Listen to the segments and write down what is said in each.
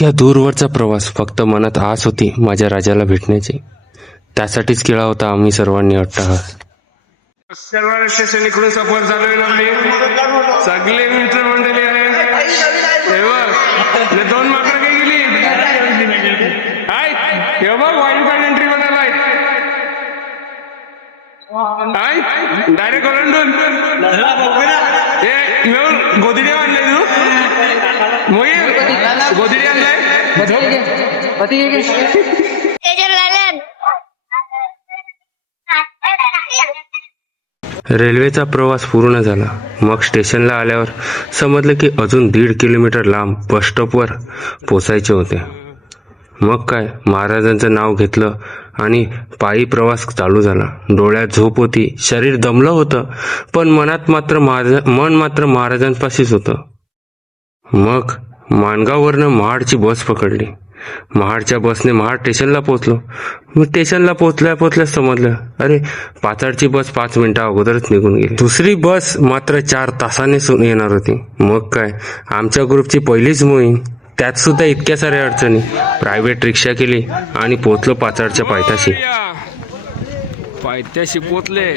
इतक्या दूरवरचा प्रवास फक्त मनात आस होती माझ्या राजाला भेटण्याची. त्यासाठीच केला होता आम्ही सर्वांनी अट्टहास. सर्व स्टेशन इकडून सफर चालू आहे आपली. सगळे मित्र मंडळी आहे. हे बघ, हे दोन मात्र काय गेली हाय. हे बघ वाईल्ड कार्ड एंट्री बनालाय हाय. डायरेक्ट ओलांडून हे मिळून गोदिडे आणलाय तू. मोहीर गोदिडे आणलाय. रेल्वेचा प्रवास पूर्ण झाला. मग स्टेशनला आल्यावर समजलं की अजून 1.5 किलोमीटर लांब बस स्टॉपवर पोचायचे होते. मग काय, महाराजांचं नाव घेतलं आणि पायी प्रवास चालू झाला. डोळ्यात झोप होती, शरीर दमलं होतं, पण मन मात्र महाराजांपाशीच होतं. मग माणगाववरनं महाडची बस पकडली. महाडच्या बसने महाड स्टेशनला पोहोचलो. मी स्टेशनला पोहोचल्या समजलं, अरे पाचाडची बस 5 मिनिटं अगोदरच निघून गेली. दुसरी बस मात्र 4 तासाने येणार होती. मग काय, आमच्या ग्रुपची पहिलीच मोहीम, त्यात सुद्धा इतक्या साऱ्या अडचणी. प्रायव्हेट रिक्षा केली आणि पोहोचलो पाचाडच्या पायथ्याशी. पायथ्याशी पोहोचले.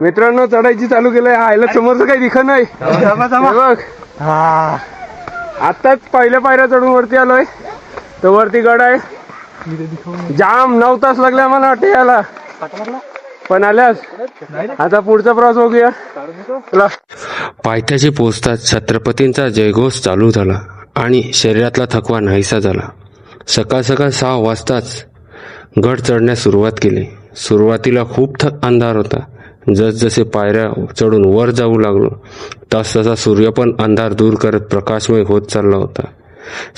मित्रांनो, चढायची चालू केलंय. आयला समोरचं काही दिखत नाही. बघ, आताच पहिल्या पायऱ्या चढून वरती आलोय. तर वरती गड आहे. जाम 9 तास लागले आम्हाला वाटते याला, पण आल्यास आता पुढचा प्रवास बघूया. पायथ्याशी पोहोचताच छत्रपतींचा जयघोष चालू झाला आणि शरीरातला थकवा नाहीसा झाला. सकाळ 6 वाजताच गड चढण्यास सुरुवात केली. सुरुवातीला खूप अंधार होता. जसजसे पायऱ्या चढून वर जाऊ लागलो तसा सूर्य पण अंधार दूर करत प्रकाशमय होत चालला होता.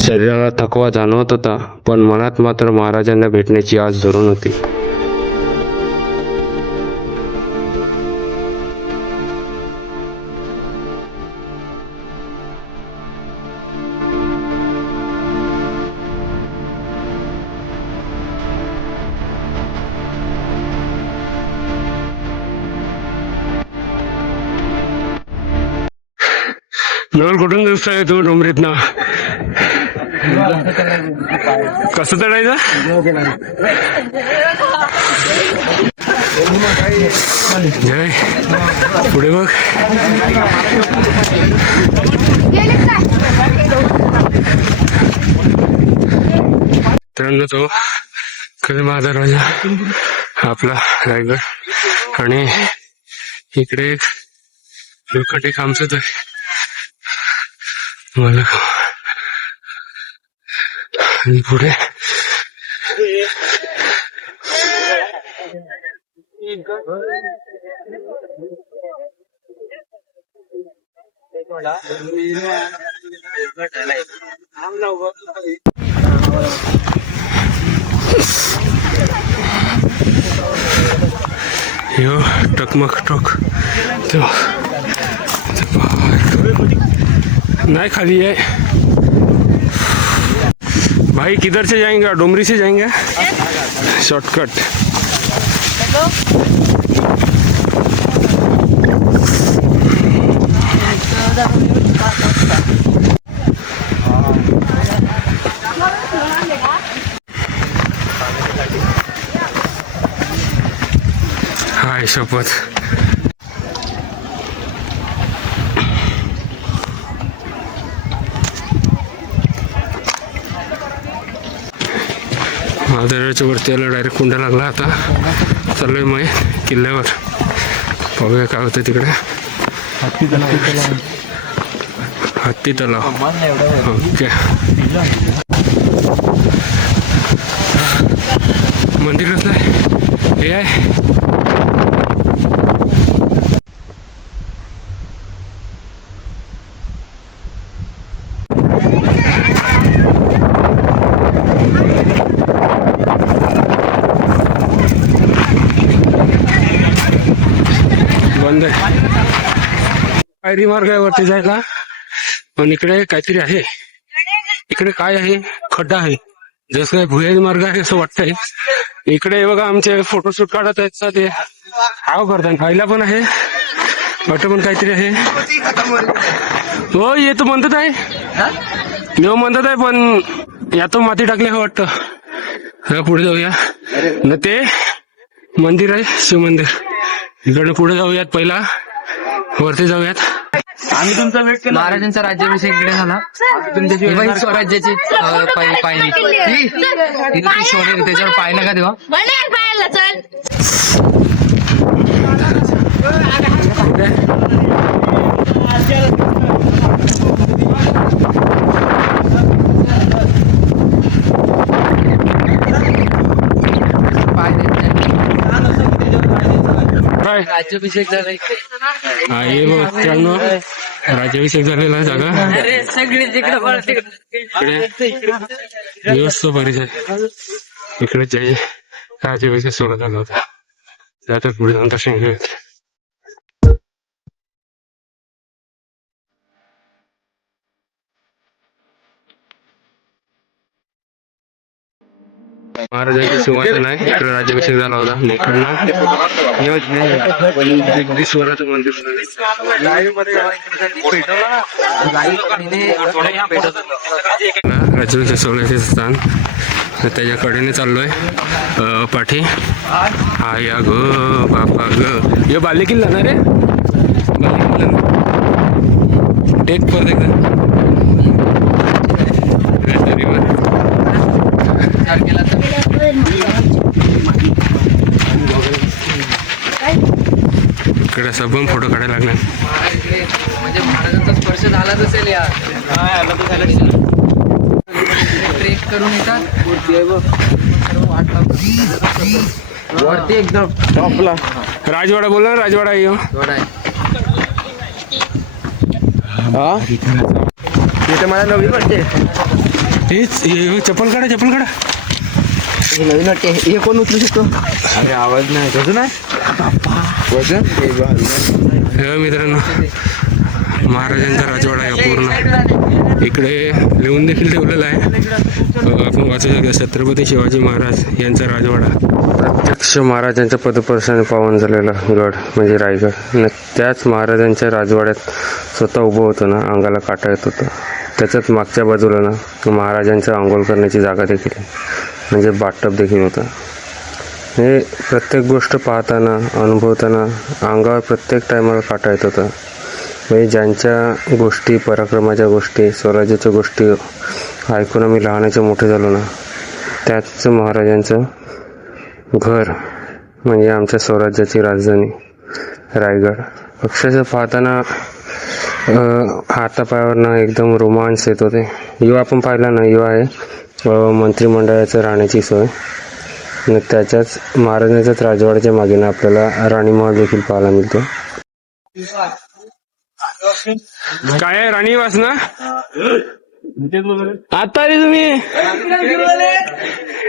शरीराला थकवा जाणवत होता, पण मनात मात्र महाराजांना भेटण्याची आस धरून होती. नवल कुठून दिसतोय तू डोंबरीत ना? कसं चढायचं? जय पुढे बघ. तो कधी माझा राजा आपला रायगड, आणि इकडे एक लोखंडी खांबच आहे. मला आणि पुढे यो टकमक टोक नहीं खाली है भाई. किधर से जाएंगे? डोमरी से जाएंगे शॉर्टकट. हाय शपथ. महादेवाच्या वरती आला. डायरेक्ट कुंडा लागला. आता चाललोय मग किल्ल्यावर. पाहूया काय होतं तिकडे. हत्ती तलाव. ओके, मंदिर कसलं आहे हे आहे. बंद आहे. पायरी मार्ग आहे वरती जायला, पण इकडे काहीतरी आहे. इकडे काय आहे? खड्डा आहे. जसं काय भुयारी मार्ग आहे असं वाटतंय. इकडे बघा आमचे फोटोशूट काढत आहेत. ते हाव करतात. खायला पण आहे, वाटतं पण काहीतरी आहे. हो येतो म्हणतात आहे, मी म्हणतात आहे, पण यातो माती टाकली हे वाटतं. पुढे जाऊया न, ते मंदिर आहे शिव मंदिर, इकडे पुढे जाऊयात, पहिला वरती जाऊयात. आम्ही तुमचा वेट केला. महाराजांचा राज्याभिषेक इकडे झाला. तुमच्या स्वराज्याची पायरी त्याच्यावर पाय नका देवा. राज्याभिषेक झाला. हे बघ मित्रांनो, राज्याभिषेक झालेला आहे जागा. सगळी तिकडे व्यवस्था परिचय इकडे जय राज्याभिषेक सोडा झाला होता. त्यात पुढे जाऊन दर्शन घेऊयात. महाराजांचे सिंहासन आहे, इकडे राज्याभिषेक झाला होता. इकडनं जगदीश्वराचं मंदिर राज्याभिषेक सोहळ्याचे स्थान, त्याच्याकडेने चाललोय. पाठी हा या ग बापा ग, हे बाले किल्ला ना रे, बाले किल्ला टेक परत एकदा. इकडे सबम फोटो काढायला लागला. म्हणजे महाराजांचा स्पर्श झालाच असेल यार. ट्रेक करून येतात वरती एकदम टॉपला. राजवाडा बोल ना, राजवाडा येऊ. तिथे मला नवीन वाटते. हेच चप्पल काढा, चप्पल काढा. हे नवीन वाटते. हे कोण उचलू शकतो? अरे आवाज नाही, वजन आहे वजन. हे मित्रांनो, महाराजांचा राजवाडा आहे पूर्ण. इकडे लिहून देखील ठेवलेला आहे, आपण वाचू शकतो, छत्रपती शिवाजी महाराज यांचा राजवाडा. प्रत्यक्ष महाराजांच्या पदस्पर्शाने पावन झालेला गड म्हणजे रायगड. त्याच महाराजांच्या राजवाड्यात स्वतः उभं होतं ना, अंगाला काटा येत होतं. त्याच्याच मागच्या बाजूला ना महाराजांचं आंघोळ करण्याची जागा देखील म्हणजे बाथटब देखील होता. हे प्रत्येक गोष्ट पाहताना, अनुभवताना अंगावर प्रत्येक टायमाला काटा येत होता. म्हणजे ज्यांच्या गोष्टी, पराक्रमाच्या गोष्टी, स्वराज्याच्या गोष्टी ऐकून आम्ही लहानाचे मोठे झालो ना, त्याच महाराजांचं घर म्हणजे आमच्या स्वराज्याची राजधानी रायगड. अक्षरशः पाहताना हातापायावरनं एकदम रोमांच येत होते. युवा आपण पाहिला ना, युवा आहे मंत्रिमंडळाचं राहण्याची सोय. त्याच्याच महाराजांच्याच राजवाड्याच्या मागे ना आपल्याला राणीमहल देखील पाहायला मिळतो. काय आहे राणीवास ना, आता आले तुम्ही.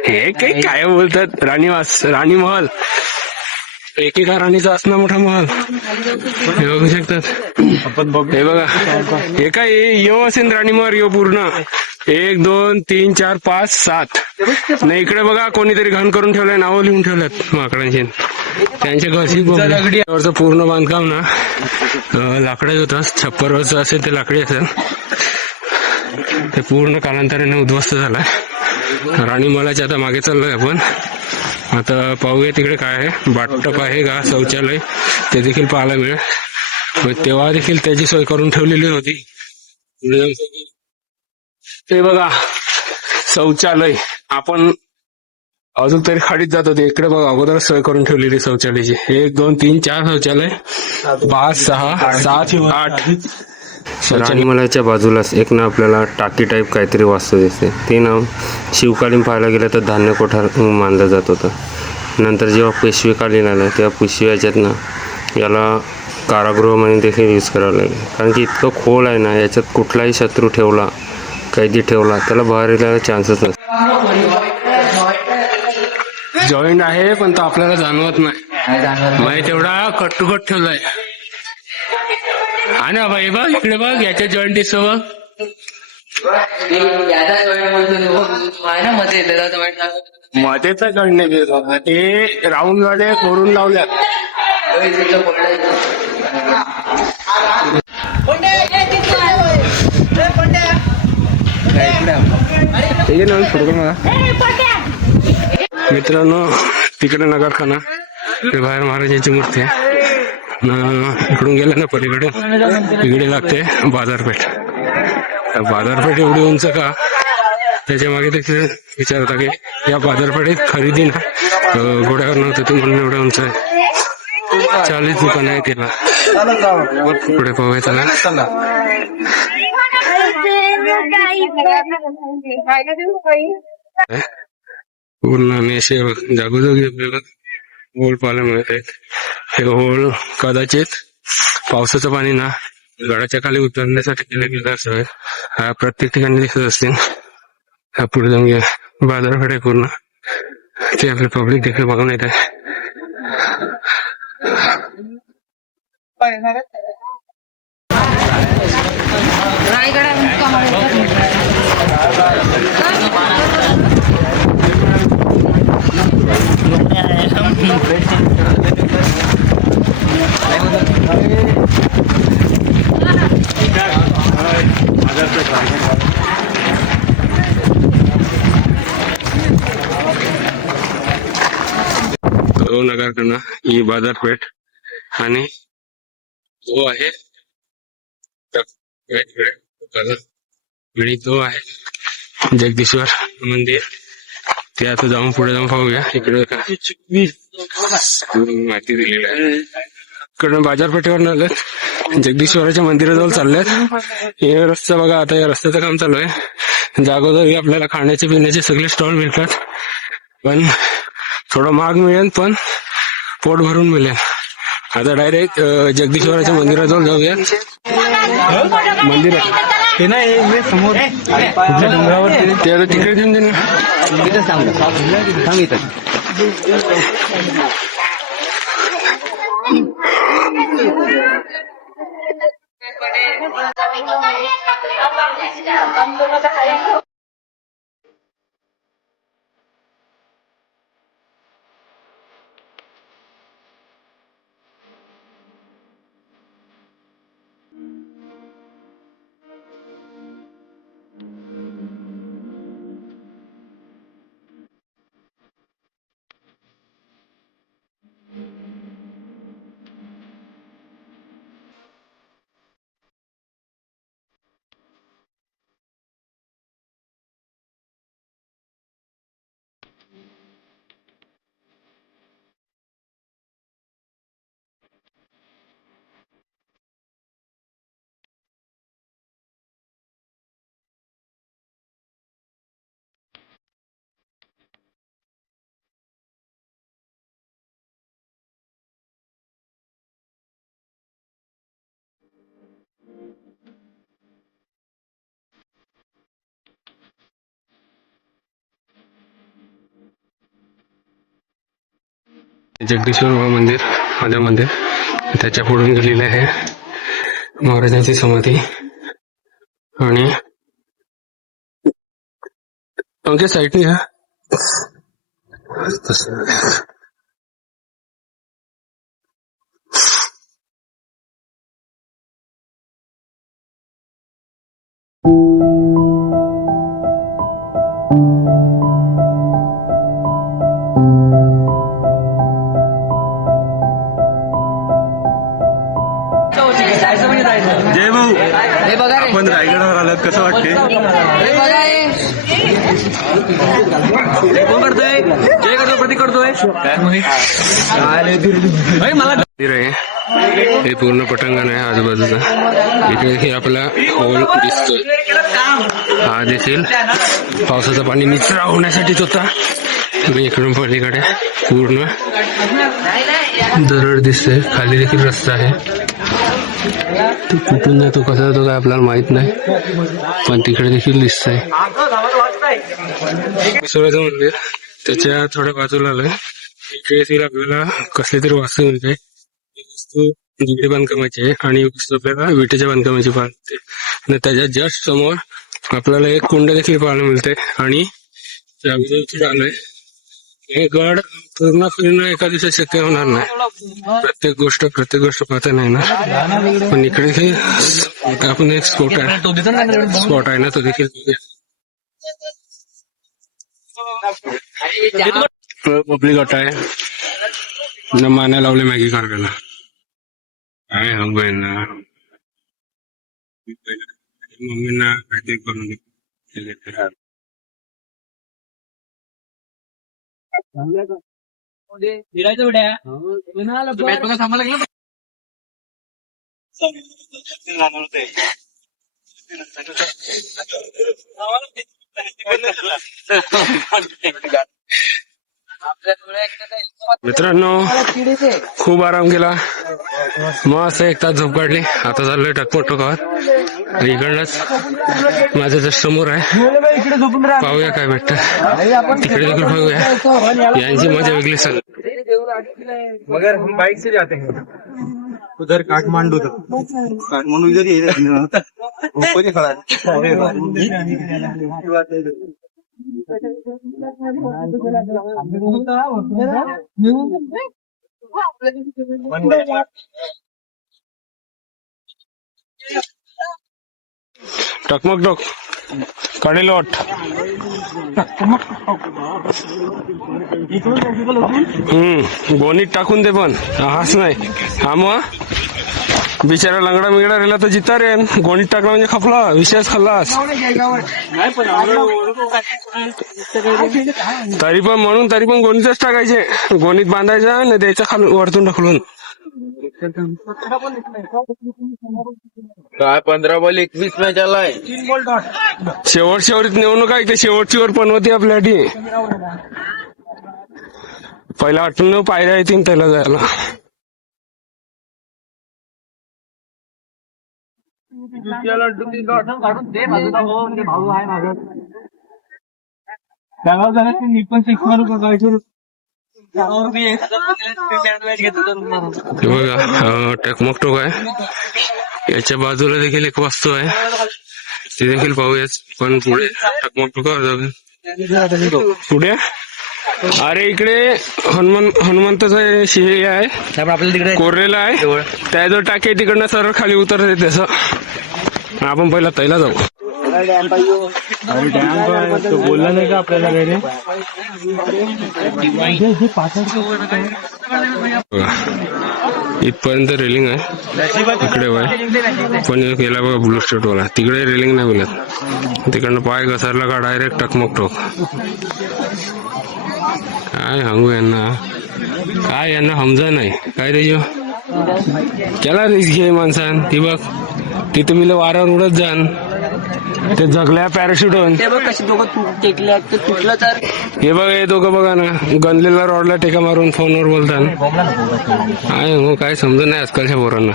हे काही काय बोलतात, राणीवास, राणीमहल, एकेका राणीचा असणं मोठा महल. हे बघू शकतात. हे बघा, हे काय यो असेल राणीमहल, यो पूर्ण 1 2 3 4 5 7 नाही. इकडे बघा कोणीतरी घाण करून ठेवलंय, नावं लिहून ठेवल्यात माकडांची. त्यांच्या घरची पूर्ण बांधकाम ना लाकडाच होतं. छप्परवरचं असेल ते लाकडी असेल. ते पूर्ण कालांतराने उद्ध्वस्त झालाय. राणीमहालाच्या आता मागे चाललोय आपण. आता पाहूया तिकडे काय आहे. बाथटब आहे का, शौचालय ते देखील पाहायला मिळेल. तेव्हा देखील त्याची सोय करून ठेवलेली होती. ते बघा शौचालय, आपण अजून तरी खाडीत जात होते. इकडे बघा अगोदर सोय करून ठेवलेली शौचालयाची. 1 2 3 4 शौचालय, 5 6 7 8. राणीमहालाच्या बाजूलाच एक ना आपल्याला टाकी टाईप काहीतरी वास्तू दिसते. ते नाव शिवकालीन पाहायला गेलं तर धान्य कोठार मानलं जात होतं. नंतर जेव्हा पेशवेकालीन आलं तेव्हा पेशव्याच्यात ना याला कारागृह म्हणून देखील यूज करावं लागेल. कारण की इतकं खोल आहे ना, याच्यात कुठलाही शत्रू ठेवला, कैदी ठेवला, त्याला बाहेर येण्याला चान्सच नसतो. जॉईंट आहे पण तो आपल्याला जाणवत नाही. मग तेवढा कट टू कट ठेवलाय. हा ना बाई, बघ इकडे बघ, याच्या जॉईंट दिसतो बघ. मध्येच जॉईंट नाही, ते राऊंड मध्ये करून लावल्यात. मित्रांनो, तिकडे नगरखाना ते बाहेर महाराजांची मूर्ती आहे. इकडून गेलं ना पलीकडे इकडे लागते बाजारपेठ. बाजारपेठ एवढी उंच का, त्याच्या मागे देखील विचार होता की या बाजारपेठेत खरेदी ना घोड्यावर नव्हतं ते म्हणून एवढं उंच आहे. 40 दुकान आहे तिला. पुढे पाहूया त्याला. पूर्ण आणि असे जागोजागी आपल्याला होल पाहायला मिळत आहेत. हे होल कदाचित पावसाचं पाणी ना गडाच्या खाली उतरण्यासाठी केलं गेलं असावे. प्रत्येक ठिकाणी दिसत असतील. पुढे जाऊन बाजारपेठ आहे पूर्ण, ते आपले पब्लिक देखील बघून येत आहे. तो नगरखाना, ही बाजारपेठ आणि तो आहे तो आहे जगदीश्वर मंदिर. ते आता जाऊन पुढे जाऊन पाहूया. इकडे माहिती दिलेली आहे. इकडून बाजारपेठेवर आलं जगदीश्वराच्या मंदिराजवळ चालल्यात. हे रस्ता बघा, आता या रस्त्याचं काम चालू आहे. जागोजागी आपल्याला खाण्याचे पिण्याचे सगळे स्टॉल मिळतात, पण थोडं महाग मिळेल पण पोट भरून मिळेल. आता डायरेक्ट जगदीश्वराच्या मंदिराजवळ जाऊया. मंदिर आहे नाही समोर डोंगरावर, ते आता तिकडे देऊन दे ना. सांगितलं जगदीश्वर मंदिर, माझं मंदिर, त्याच्या पुढून गेलेलं आहे महाराजांची समाधी. आणि आमच्या साईडने जय भाऊ, आपण रायगडावर आलात, कसं वाटते? कोण करतोय? जय करतो, प्रतीक करतोय. मंदिर आहे हे पूर्ण पटांगण आहे आजूबाजूचा. इकडे हे आपला होल दिसतोय. हा देखील पावसाचं पाणी निचरा होण्यासाठीच होता. आणि इकडून पलीकडे पूर्ण दरड दिसते. खाली देखील रस्ता आहे. तो कुठून जातो, कसा जातो काय आपल्याला माहित नाही, पण तिकडे देखील दिसतंय ईश्वराचं मंदिर. त्याच्या थोड्या बाजूला आलंय. इकडे देखील आपल्याला कसली तरी वास्तू मिळते. वस्तू दगडी बांधकामाची आहे आणि वस्तू आपल्याला विटेच्या बांधकामाची पाहते. आणि त्याच्या जस्ट समोर आपल्याला एक कुंड देखील पाहायला मिळते. आणि त्या अगोदर आलंय. हे गड पूर्ण फिरणं एका दिवसात शक्य होणार नाही. प्रत्येक गोष्ट पाहता नाही ना, पण इकडे हे आपण एक स्पॉट आहे ना, तो देखील पब्लिक अट आहे न माना लावले मॅगी करायला काय हवं आहे ना मम्मीना काहीतरी करून दे मित्रांनो खूप आराम केला मस्त एक तास झोप काढली आता चाललोय टकमटोकावर इकडनंच माझं जर समोर आहे पाहूया काय भेटतं तिकडे देखील पाहूया यांची मजा वेगळी सर मगर हम बाइक से जाते हैं उधर काठमांडू तक काठमांडू इधर ही है ऊपर ही खड़ा टकमक कडेलोट गोणीत टाकून दे पण हाच नाही हा मग बिचारा लंगडा मिगडा राहिला तर जिता रे गोणीत टाकला म्हणजे खपला विषयच खाल्लास तरी पण गोणीतच टाकायचे गोणीत बांधायचा आणि द्यायचा खालून वरतून ढकलून काय 15 बॉल 21 मॅच आलाय शेवटीत नेऊ नका इथे शेवटची वर पण होती आपल्यासाठी पहिला 98 पायऱ्या येतील त्याला जायला बघा टकमकटोक आहे याच्या बाजूला देखील एक वस्तू आहे ती देखील पाहूयाच पण पुढे टकमकटोकावर जाऊ पुढे अरे इकडे हनुमंताचा शिहे आहे आपल्याला तिकडे कोरलेला आहे त्याजवळ टाके तिकडनं सरळ खाली उतरते त्याचं आपण पहिला तैला जाऊ बोलला नाही का आपल्याला इथपर्यंत रेलिंग आहे इकडे वय पण गेला बघा ब्लू स्टेट वाला तिकडे रेलिंग नाही मिळत तिकडनं पाय घसरला का डायरेक्ट टकमकटोक काय सांगू यांना समजा नाही काय रे केला रिस्क घे माणसान ती बघ ती तुम्ही वाऱ्यावर उडत जाण ते जगल्या पॅराशूटून हे बघ हे दोघं बघा ना गणलेला रॉडला टेका मारून फोनवर बोलताना काय समजत नाही आजकालच्या पोरांना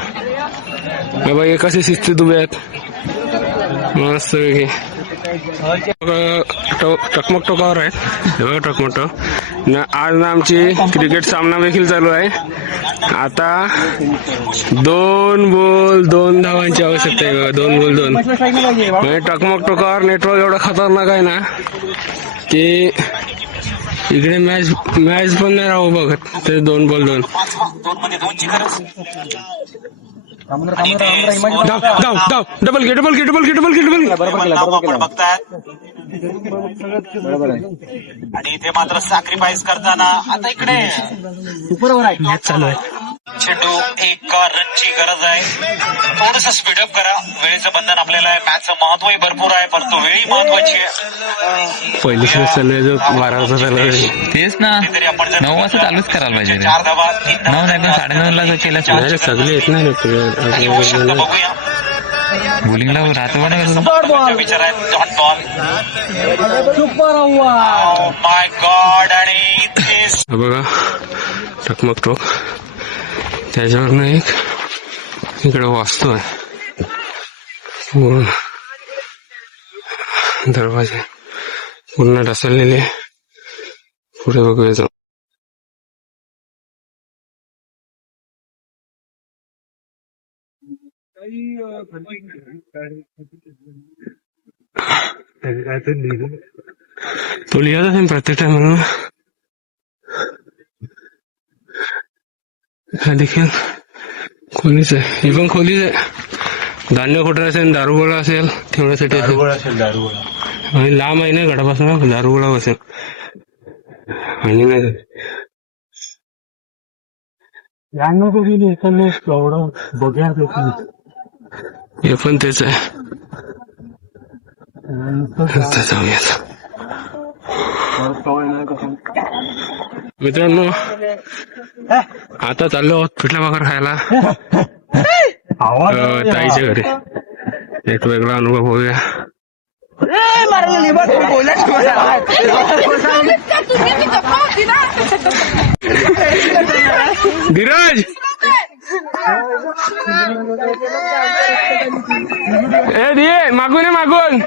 हे बघ हे कसे शिस्तीत उभे आहेत मस्त वेगळे टकमकटोकावर आहेत हे बघा टकमकटोक आज ना आमची क्रिकेट सामना देखील चालू आहे आता 2 बॉल 2 धावांची आवश्यकता आहे बघा 2 बॉल 2 म्हणजे टकमकटोकावर नेटवर्क एवढा खतरनाक आहे ना की इकडे मॅच पण नाही राहू बघत ते 2 बॉल 2 डबल घे आणि इथे मात्र सॅक्रिफाईस करताना आता इकडे चालू आहे चेंडू 1 रनची गरज आहे थोडस स्पीडअप करा वेळेचं बंधन आपल्याला आहे मॅचचं महत्वही भरपूर आहे परंतु वेळी महत्वाची आहे पहिली खेळ चालू आहे जो 12 वाजता चालू आहे तेच ना 9 वाजता चालूच करायला पाहिजे 4 धावा 9 नाही पण 9:30 ला केलं सगळे येत नाही ना बघूया बोलिंगला राहतो विचार आहे डॉट बॉल माय गॉड आणि इथे बघा टकमकटोक त्याच्यावरनं एक इकडे वास्तू आहे पूर्ण दरवाजे पूर्ण ढसळलेले पुढे बघूया जाऊ तो लिहित असेल प्रत्येक टायमाला हा देखील खोलीच आहे ही पण खोलीच आहे धान्य खोटं असेल दारुगोळा असेल ठेवण्यासाठी असेल आणि लांब आहे ना गडापासून दारुगोळा असेल आणि नाही हे पण तेच आहे. आता जाऊयात. मित्रांनो आता चाललो आहोत पिठला भाकर खायला ताईच्या घरी. एक वेगळा अनुभव होऊया. धीरज ए दिये मागून ये मागून.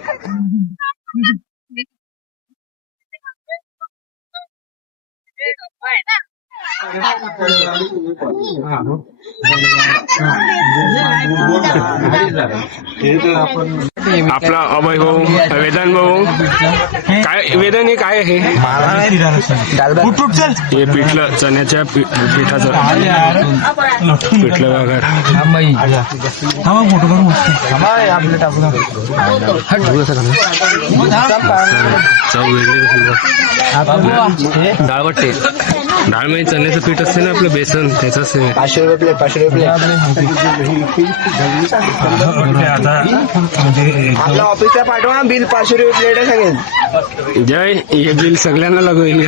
आपला अभय भाऊ वेदांत भाऊ काय वेदन हे काय आहे? हे पिठलं चण्याच्या पिठाचं पिठलं भाकर. चव वेगळी. डाळ वाटते. डाळ म्हणजे चण्याचं पीठ असते ना आपलं बेसन त्याच. 500 रुपये 500 रुपये आपल्या ऑफिसला पाठवा ना बिल 500 रुपये प्लेट आहे सगळें. जय हे बिल सगळ्यांना लागेल.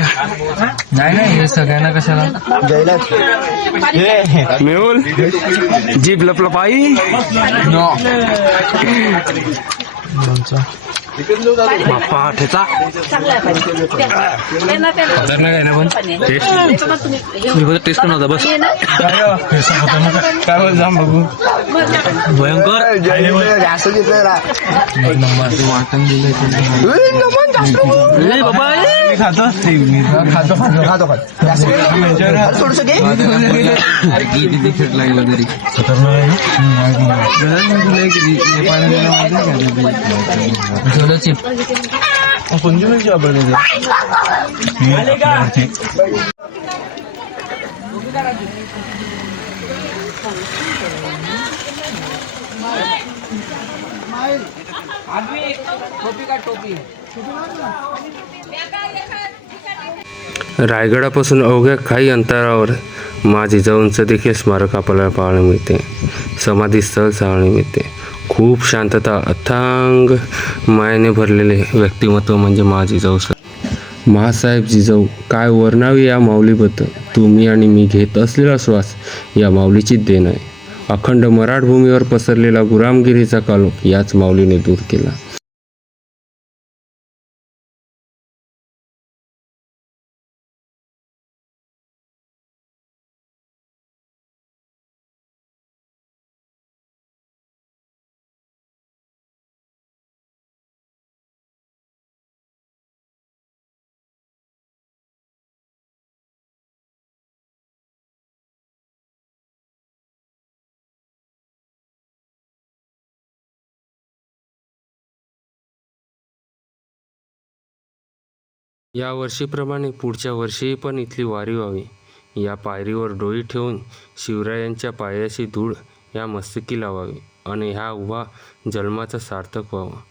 नाही हे सगळ्यांना कशाला मेहुल जीभ लपलपाई. बाप्पा ठेचा खतरनाक आहे ना पण टेस्ट पण होता. बस काय बोल जाम बघू भयंकर जास्त घेतलं बाबा. खातो थोडस रायगडापासून अवघ्या काही अंतरावर माँ जिजाऊंचं देखील स्मारक आपल्याला पाहायला मिळते. समाधीस्थळ पाहायला मिळते. खूप शांतता अथांग मायेने भरलेले व्यक्तिमत्व म्हणजे माँ जिजाऊ सर. महासाहेब जिजाऊ काय वर्णावी या माऊलीबद्दल. तुम्ही आणि मी घेत असलेला श्वास या माऊलीची देण आहे. अखंड मराठभूमीवर पसरलेला गुलामगिरीचा काळोख याच माऊलीने दूर केला. या वर्षीप्रमाणे पुढच्या वर्षीही पण इथली वारी व्हावी. या पायरीवर डोळी ठेवून शिवरायांच्या पायाची धूळ या मस्तकी लावावी आणि ह्या उभा जन्माचा सार्थक व्हावा.